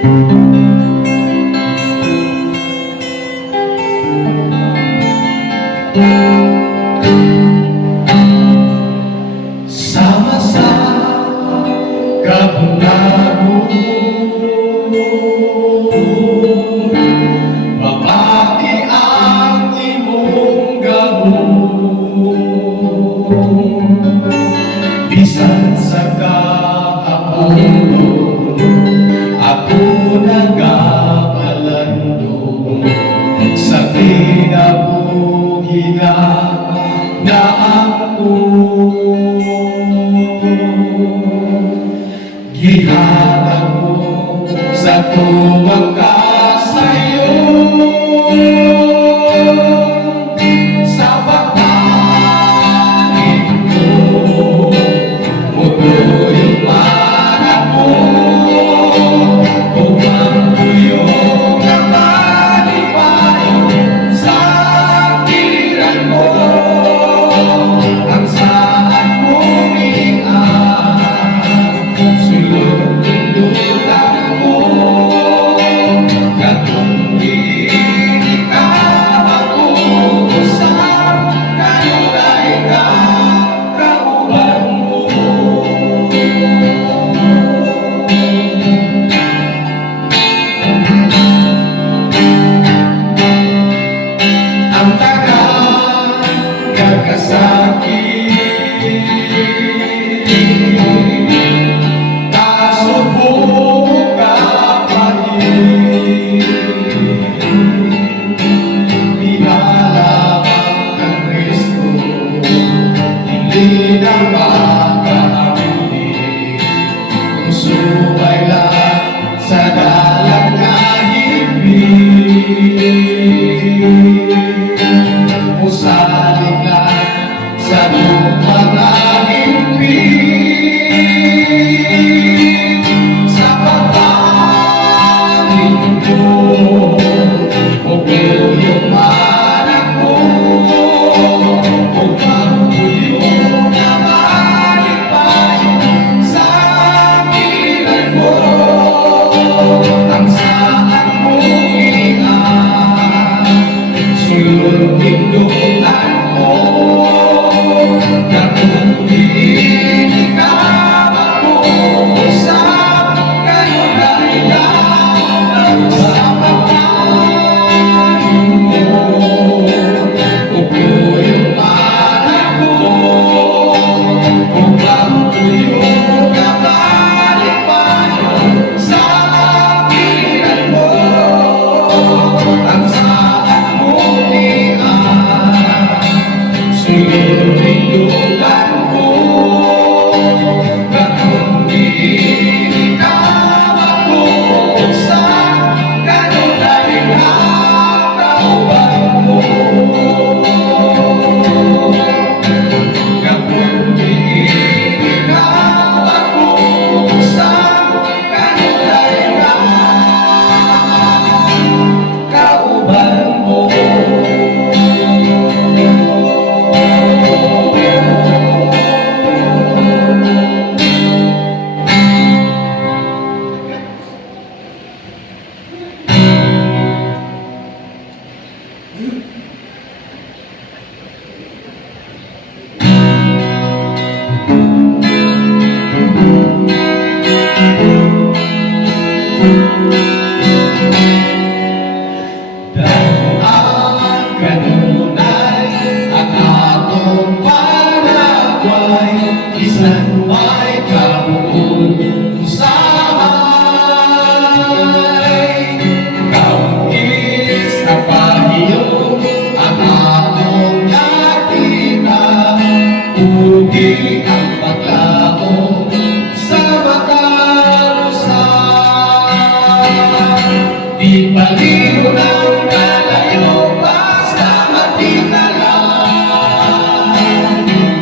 Sama sa kabunabon, mabati ang imong gabon. Bisan sa kahapon, ako nagapalandong sa kinabuhi nga na ako. Gihatag mo sa tuwang kasayo, sa pagkain ko, mutuloy para mo, upang tuyong na malipayo sa tiran mo, ang saan mo ang tagal nagkasakit, kasubok kapatid, pinalabang ng Kristo, hindi na makaawit, kung subay lang sa dalang na hibig. Usalig lang sa mga himpit, sa pagkain mo, yung anak mo, upang tuyong na malipayo sa tiran mo, ang saan mo sulong pindutan mo, na kung hindi ka mag-uusap, kayo na ilang sa pagkain mo, upo yung anak mo, upang tuyong na malipayo sa tiran mo, ang saan mo sulong-pindutan mo, na kung hindi ka mag-uusap, ganun na rin ang kauban mo, na kung hindi ka mag-uusap, ganun na rin ang kauban mo. Dahil ang kanunay ang atong panagway, isang may kabuong usahay. Kaungkis na pahiyong ang atong nakita, ugi ang paglaong sa matalusan. Di baliw ng kalayo, basta makita lang,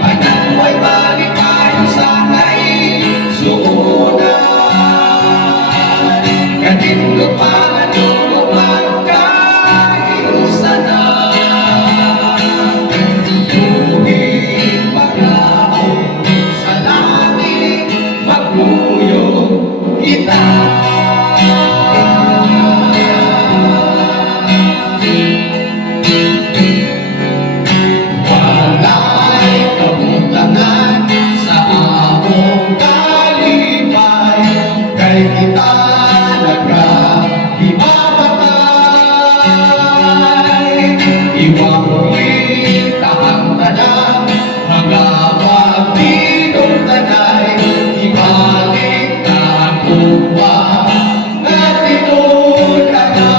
anang may malipayo sa kaisuunan. Kanindot pa natulungan kahiusanan, tuging paglaong sa langit, magpuyong kita. nagkahimamatay. Iwang ulit ang tanan, mga pagdinong tanay, ibalik na ang upang na tinunanay.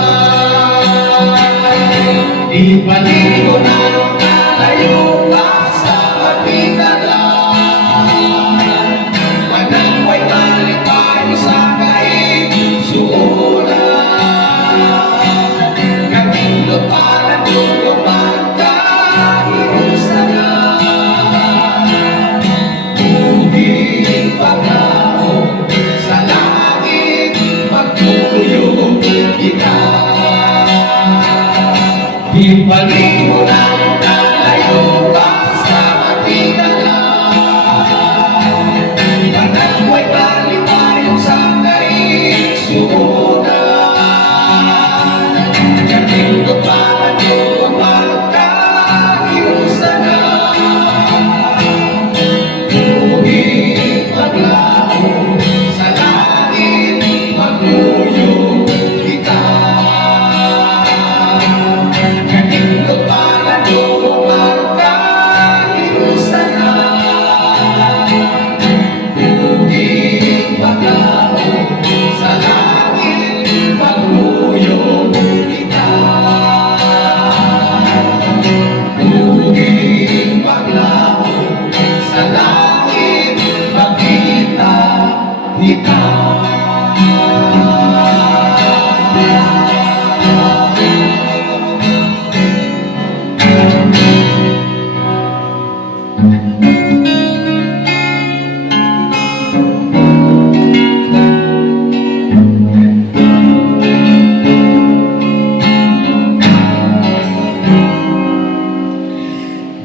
Ibalik ko na tayo pa sa patinalan, manaway balik tayo sa kaigsuunan. Kaming lupalan lulupan kahirusalan, tubig pagkao sa langit magtuyong kita. Ibalik mo na tayo pa sa matinalan, manaway balik tayo sa kaigsuunan. Kaming lupalan lulupan kahirusalan, tubig paglaho sa langit magtuyong kita. Kaming lupalan lulupan kahirusalan, tubig paglaho sa langit magtuyong kita. Tubig paglaho sa langit magkita kita.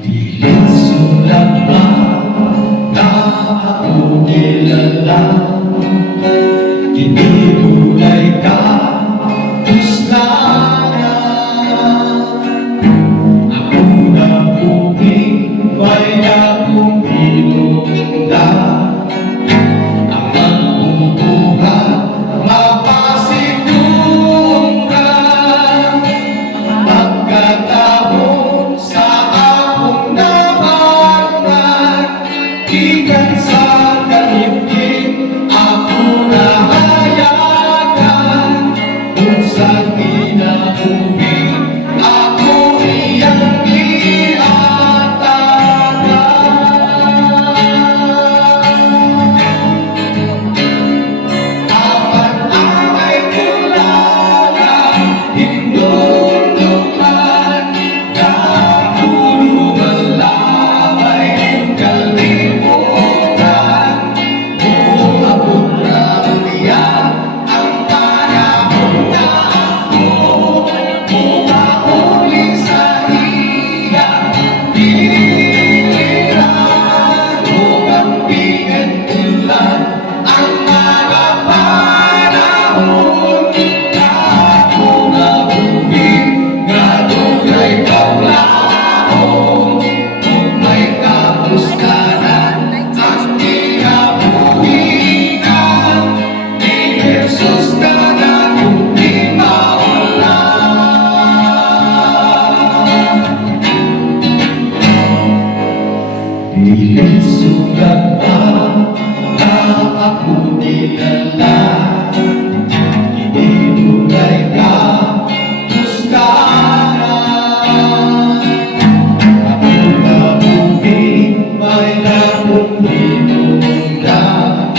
Dilit sulat ba na ako kilala? Tinitulay ka, puslanan. Ako na buming, may akong pinundan. Ang magbubuhat, mapasidungan. Pagkatapon sa akong nabangan, ikan sa kalipin ako nahayagan. Kung sa kinahubing ako iyang iatagan. Apat angay kulalang hinulungan, kahulungan lamay kalimutan. Uabot na uliyan ang panahon na ako umauli sa iyang piliran. Upang pinagkulan ang mga panahon na ako nabugin, nga do'y kaplahon. Kung may kapuskanan ang kinabuhian, ni Jesus ka na kung di maulan. Dilit sulat ba na ako kilala? Itinulay ka, puskanan. Ako na buming, may akong pinundan.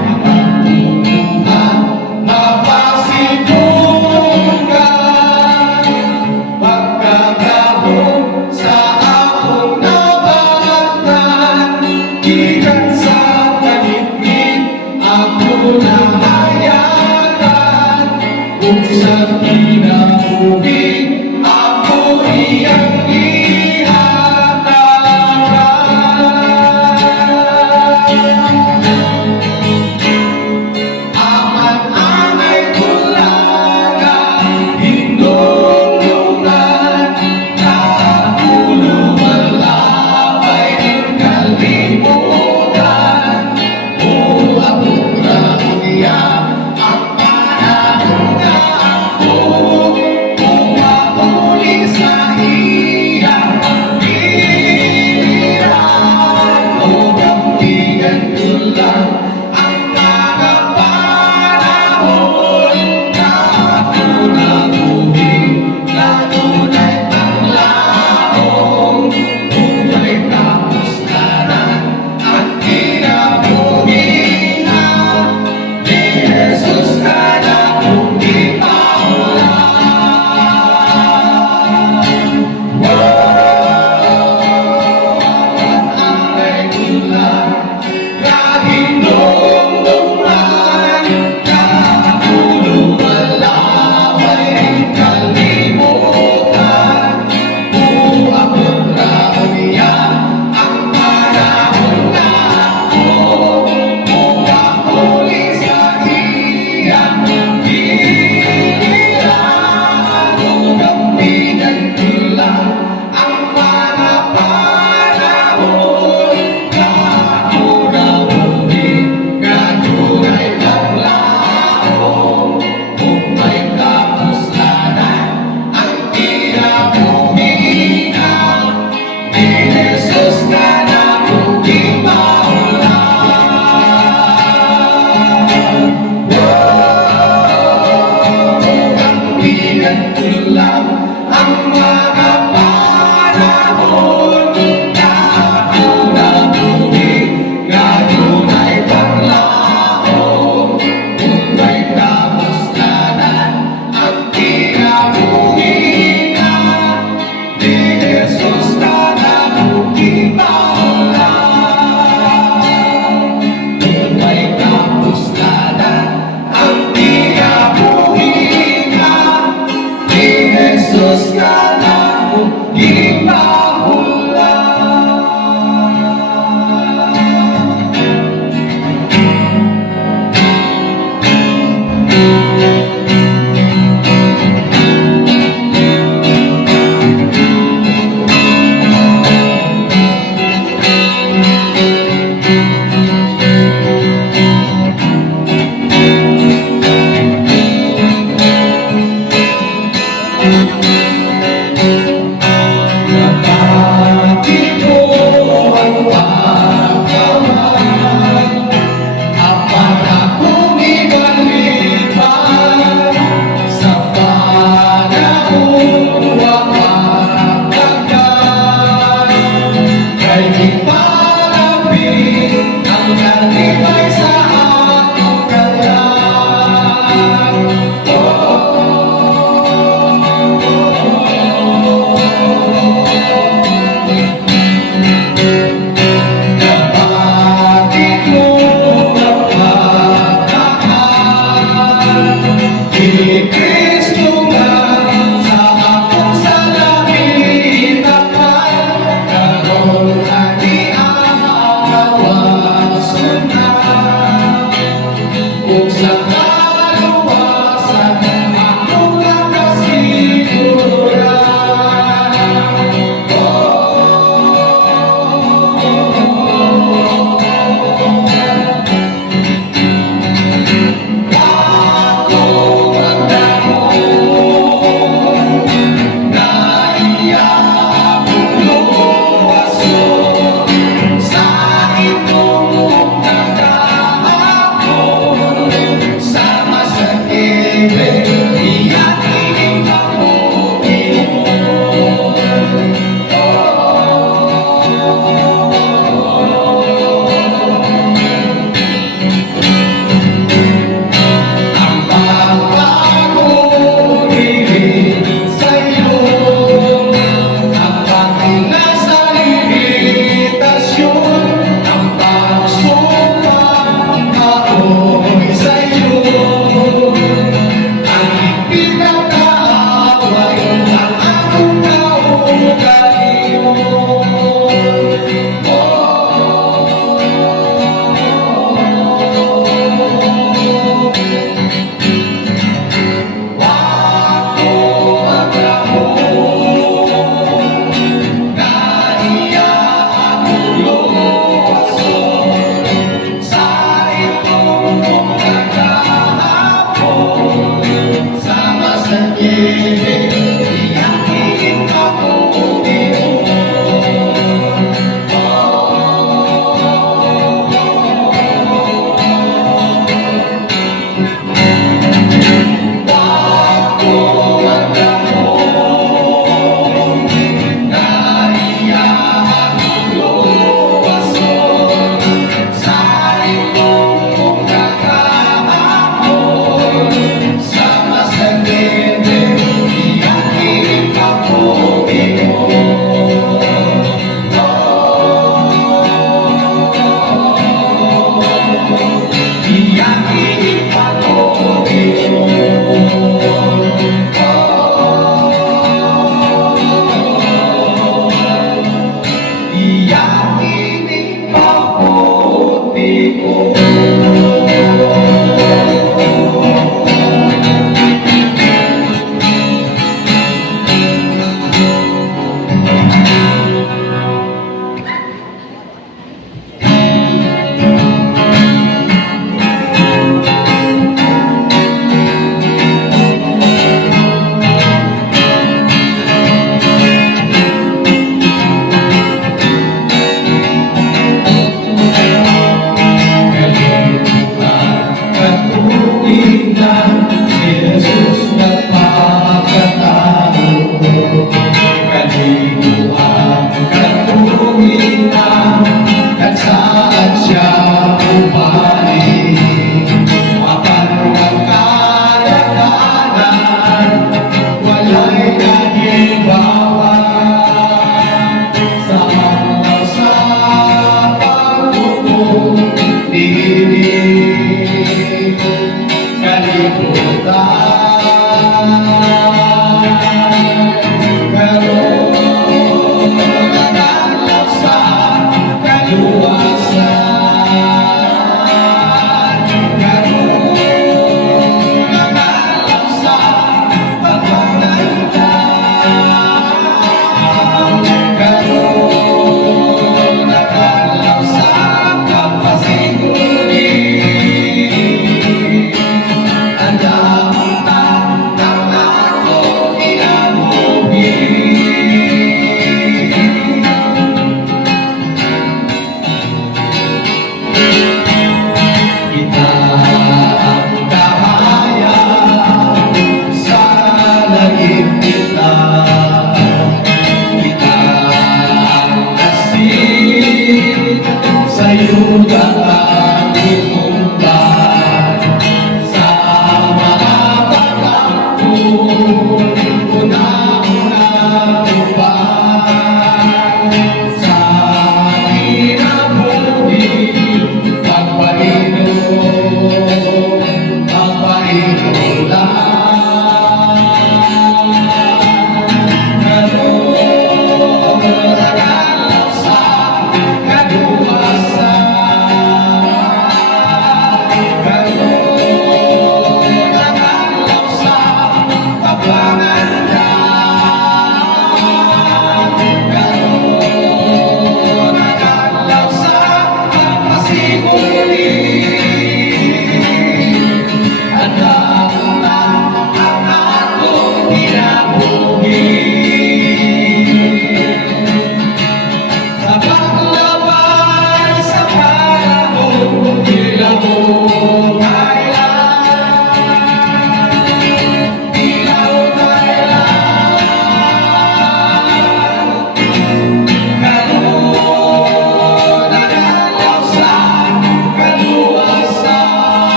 Ang magbubuhat, mapasidungan. Pagkagahon sa akong nabangan, ikan sa kalipin ako nahayagan. Kung sa kinahubing ako iyang iatagan. Aman angay kulalang hinulungan, kahulungan lamay kalimutan. Uabot na uliyan ang kung may kapuslanan ang pinapumina, ni Jesus ka na muling pinagkulang ang mga panahon na nabuhi nga dunay paglaom, kung may kapuslanan ang kinabuhina, ni Jesus ka na muling kung may kapuslanan ang kinabuhina, ni Jesus ka na muling Bakit mo ang pagkawan? Apat akong ibalipan sa panahon wapagdagan. Kay di palapit ang kalibay sa akong kalan. Bakit mo napagdaan? Ni Kristo nga sa akong salamin naman, karon ani ang kawasan na, ug sa kaluwasan akong nakasiguran. Ako ang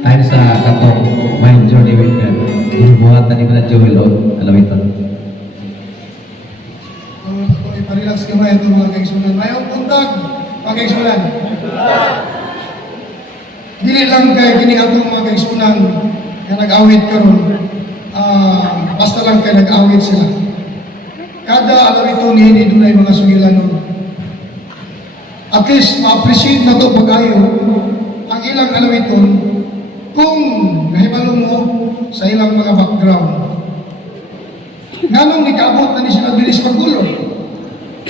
Ayon sa katong Mind Journey Weekend, buhat na ni Joel o Alawiton. Iparelax ka ba itong mga kaigsunan? Mayong puntag, mga kaigsunan. Dili lang kay kini atong mga kaigsunan nga nag-awit karon. Basta lang kay nag-awit sila. Kada alawiton ni dunay mga sugilanon. At least ma-appreciate na to pag-ayo ang ilang alawiton kung nahibalo mo sa ilang mga background. Nganong nikaabot na ni sila bilis maggulo?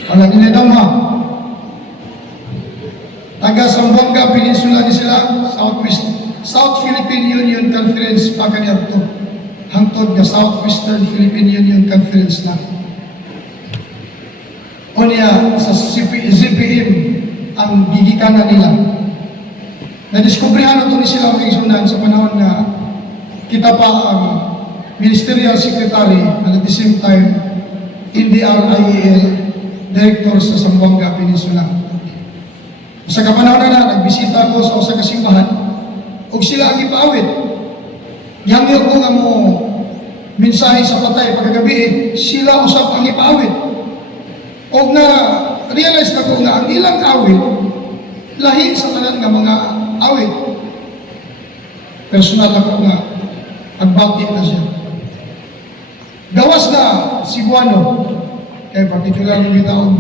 Wala nila daw ha. Taga Zamboanga Peninsula ni sila, South Philippine Union Conference pa kaniadto. Hangtod nga Southwestern Philippine Union Conference na. O niya sa ZPM ang gigikanan nila. Nadiskubrihan ito ni sila mga isunan sa panahon na kita pa ang Ministerial Secretary and at the same time NDRIEL Director sa Zamboanga Peninsula. Sa kapanahon na nagbisita ko sa usa ka simbahan ug sila ang ipaawit. Yangyo ko nga mo mensahe sa patay pagkagabi, sila usap ang ipaawit. O na realize na ko nga ang ilang awit lahi sa tanan nga mga awit. Personal ako nga pagbati na siya. Gawas na Cebuano, kay particular ng bitaog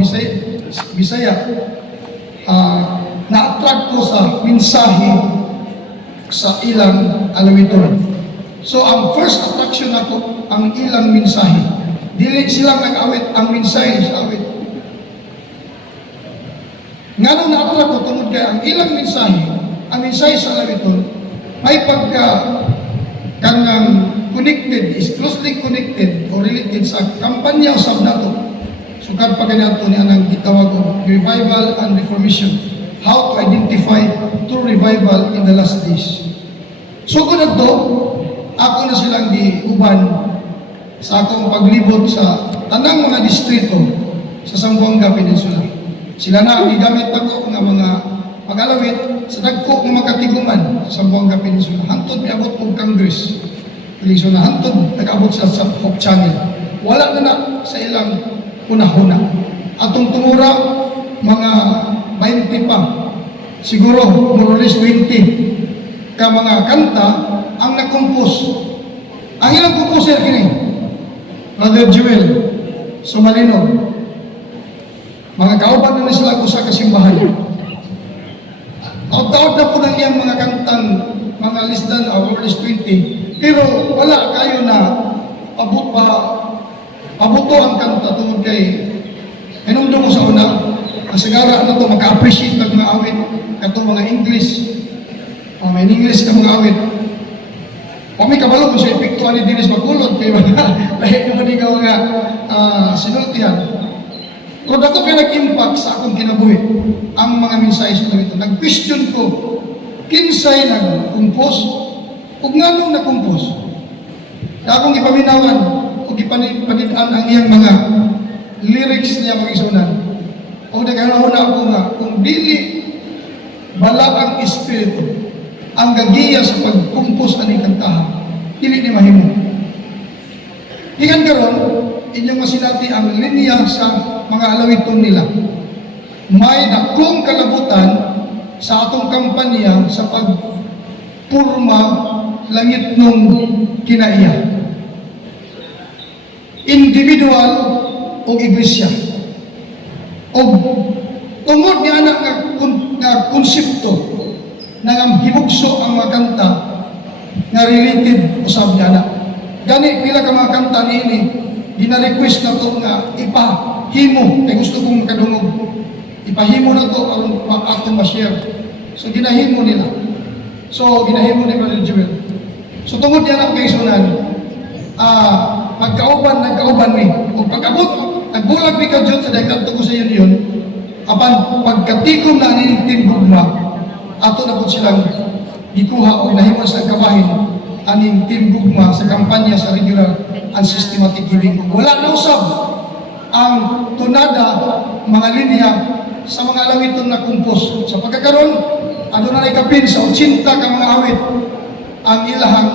Bisaya, na-attract ko sa mensahe sa ilang alawiton. So ang first attraction ako, ang ilang mensahe. Dili silang nag-awit, ang mensahe sa awit. Nga nung na-attract ko tungod kay ang ilang mensahe sa alawiton, may pagka kanang connected, is closely connected or related sa kampanya usab nato. Sugad pa kanato ni anang gitawag og revival and reformation. How to identify true revival in the last days. So kung to, ako na silang giuban sa akong paglibot sa tanang mga distrito sa Zamboanga Peninsula. Sila na ang gigamit ako nga mga pag-alawit sa dagko ng makatiguman sa Zamboanga Peninsula. Hantod miabot og Congress. Eleksyon na hantod nag-abot sa Hope Channel. Wala na sa ilang hunahuna. Atong tumura mga 20 pa. Siguro more or less 20 ka mga kanta ang nag-compose. Ang ilang composer kini Brother Joel Sumalino. Mga kauban na sila ko sa kasimbahan. Taot-taot na po ng iyang mga kantang mga less than or less 20. Pero wala kayo na pabuto ang kanta tungod kay inumdum ko sa una ang sigara na ito maka-appreciate ng mga awit katong mga English may English ka mga awit o may kabalo kung siya epektuan ni Dinis Magkulod kay mga lahi naman ikaw mga sinultihan. Pero dato kayo nag-impact sa akong kinabuhi ang mga mensahe sa ito. Nag-question ko kinsay nag-compose ug nganong na-compose. Kaya akong ipaminawan ug ipanidaan ang iyang mga lyrics niya mga isunan. O naghanahon ako nga kung dili bala ang espiritu ang gagiya sa pag-compose ani kantahan, dili ni mahimo. Higan karon inyong masinati ang linya sa mga alawiton nila. May dakong kalabutan sa atong kampanya sa pagpurma langit nung kinaiya. Individual o iglesia. O tungod ni anak nga konsepto na hibugso ang mga kanta nga related usab ni anak. Gani pila ka mga kanta niini gina-request na to nga ipahimo kay gusto kong makadungog. Ipahimo na to aron atong ma-share. So ginahimo nila. So ginahimo ni Brother Joel. So tungod niya na kay sunan, nagkauban mi. O pag-abot, nagbulag mi ka dyan sa dagat ko sa yun, apan pagkatikom na ni timbugma, ato na po silang gikuha o nahimon sa kabahin aning timbugma sa kampanya sa regular and systematic giving. Wala na usab ang tunada, mga linya sa mga alawiton na kumpos. Sa pagkakaroon, ano na ikapin sa 80 ka mga awit ang ilahang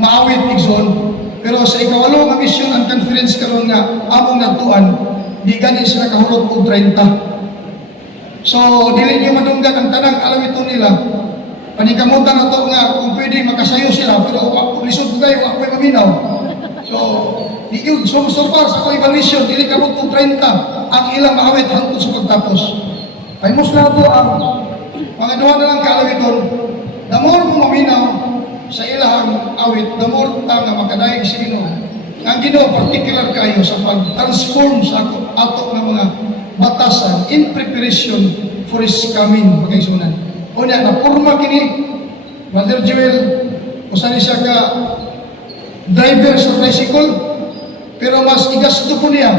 maawit igsoon. Pero sa ikawalo nga mission and conference karon nga among natuan, di gani sila kahurot og 30. So dili niyo madunggan ang tanang alawiton nila. Panikamutan na to nga kung pwede makasayo sila pero lisod ko kayo ako'y maminaw. So di yun, so far sa akong evaluation, dili karot og 30 ang ilang maawit hangtod sa pagtapos. Paimos na to ang mga duha na lang kaalawiton. The more mo maminaw sa ilahang awit, the more ta nga makadayeg si Ginoo. Ang Ginoo particular kayo sa pag-transform sa ato nga mga batasan in preparation for His coming, pagkaisunan. O niya, napurma kini, Brother Joel, usan siya ka driver sa tricycle, pero mas igasto po niya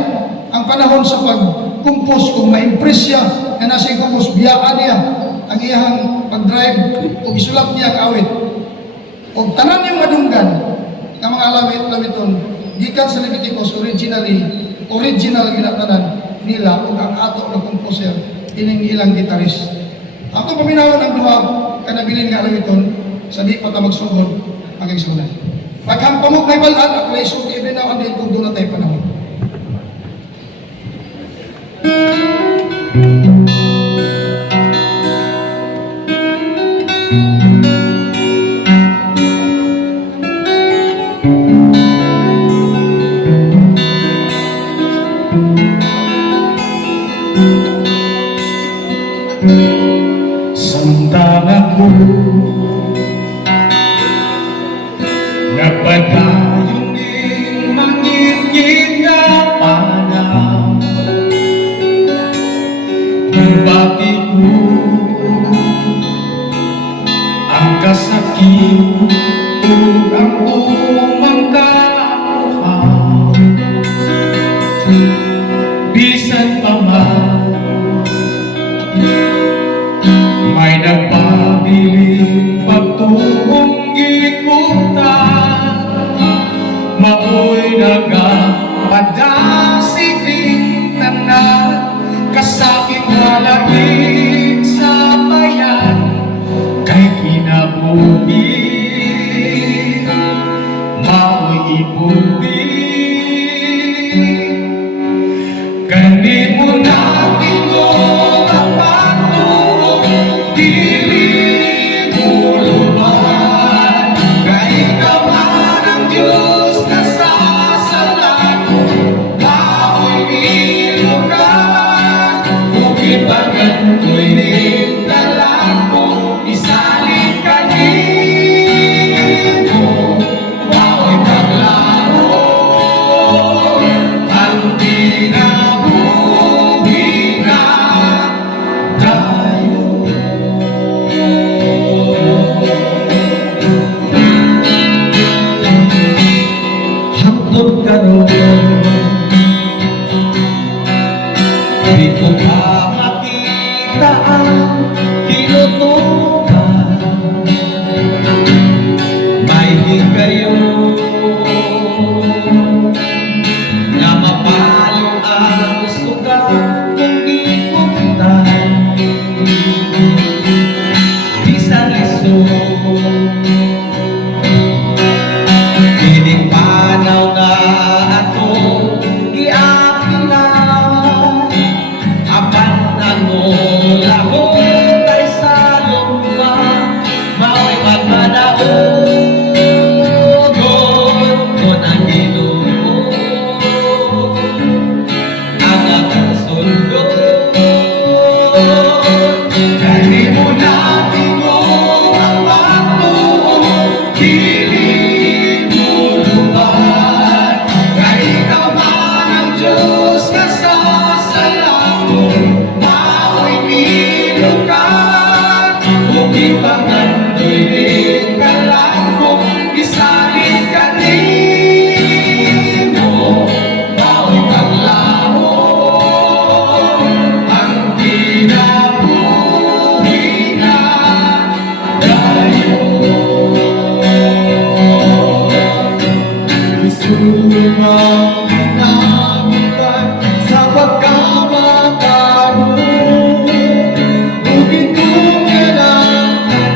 ang panahon sa pag-compose kung ma-impress siya na nasa compose, biyaan niya ang iyang pag-drive o isulat niya ang awit. O tanan niyang madunggan ng mga lawiton, gikan sa Leviticus original ginatanan nila o ang ato na composer, ining ilang gitarist. Ako paminawan ang duha, kanabilin nga alawiton, sa di pa ta magsugod, magigsunan. Paghang pamuk may balaan, ako na isug every now and then kung doon na tayo panahon. Samtang ako nagpadayon ng mangingin na panaw, bati ko ang kasakit ang umang kauhaw, bisan pa man may nagpabiling pagtuong gikunta, mao'y nagapadasiting tanan, kasakit halaig sa bayan, kay kinabuhi mao'y ibuti. Kani mo natin ko ang patuong dili mo luman, kay kaman ang Diyos na sasalat, mao'y ilugan, kung ipaganto'y nagdalan ko, isalin ka nimo, mao'y paglaro, ang tinabuhi na tayo. Hangtod karon di ko pa makita ang kinutukan, may higayo na mapalo ang sugat kung di kumtan, di sa lisod piling panaw na ako giakilan, apan ano lahon ay sa lungga, mao'y magmadaogon ko ng Ginoo ang akong sundon. Kani mo natin ko ang patuong dili mo luman, kay ikaw man ang Diyos na sasalakot, mao'y nilukan, kung ipaganto'y nagdalan ko, isalin ka nimo, mao'y paglahon, ang tinabuhi na tayo. Isumang pinagitay sa pagkamakaroon, kung itong kailangan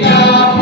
Pilipinas.